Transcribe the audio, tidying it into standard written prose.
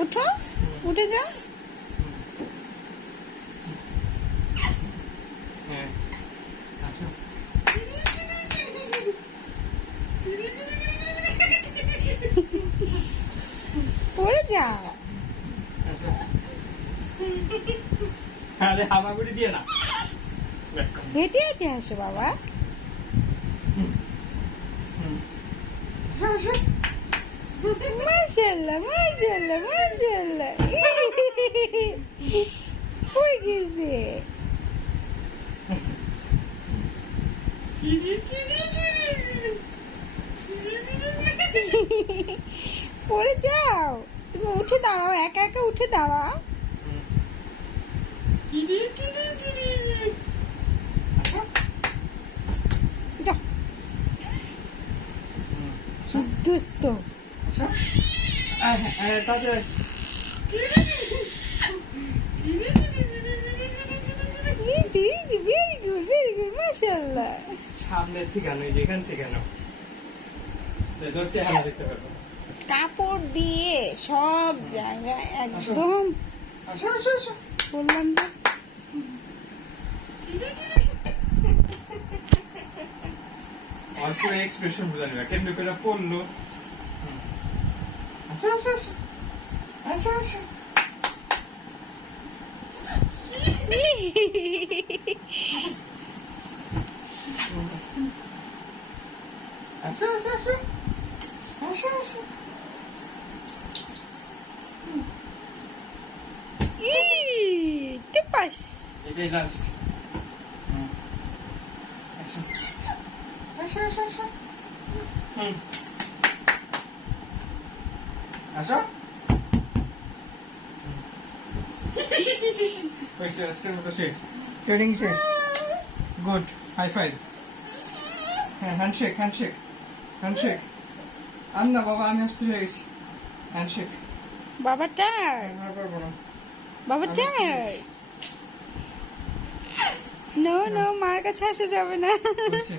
উঠো, উঠে যাও। হ্যাঁ, আসো। পড়ে যাও। আসো। আরে হামাগুড়ি দিয়ে না। হেঁটে হেঁটে আসো বাবা। আসো, আসো। মাশাআল্লাহ, মাশাআল্লাহ, মাশাআল্লাহ। পড়ে গেছে। পড়ে যাও। তুমি উঠে দাঁড়াও, একা একা উঠে দাঁড়াও। যাও, দুষ্ট। তাদের ভেরি গুড, ভেরি গুড, মাশাআল্লাহ। সামনের থেকে আনো, এখান থেকে আনো। তোর চেহারা দেখতে পারবো। কাপড় দিয়ে সব জায়গায় একদম আসো, আসো, আসো। বললাম যে অল্প এক্সপ্রেশন বোঝা যাবে কেমনি করে পড়লো। আসো, আসো, আসো। আসো, আসো। আসো, আসো, আসো। আসো, আসো। টিপাস। এটাই লাস্ট। আসো, আসো, আসো, আসো। আসো। হয়েছে, আজকের মতো শেষ। ট্রেনিং শেষ। Good, high five. হ্যাঁ, হ্যান্ডশেক, হ্যান্ডশেক, হ্যান্ডশেক। আর না বাবা, আমি অস্থির হয়ে গেছি। হ্যান্ডশেক। বাবা টায়ার্ড, আর পারবো না। বাবা টায়ার্ড। নো নো, মার কাছে আসা যাবে না। হয়েছে।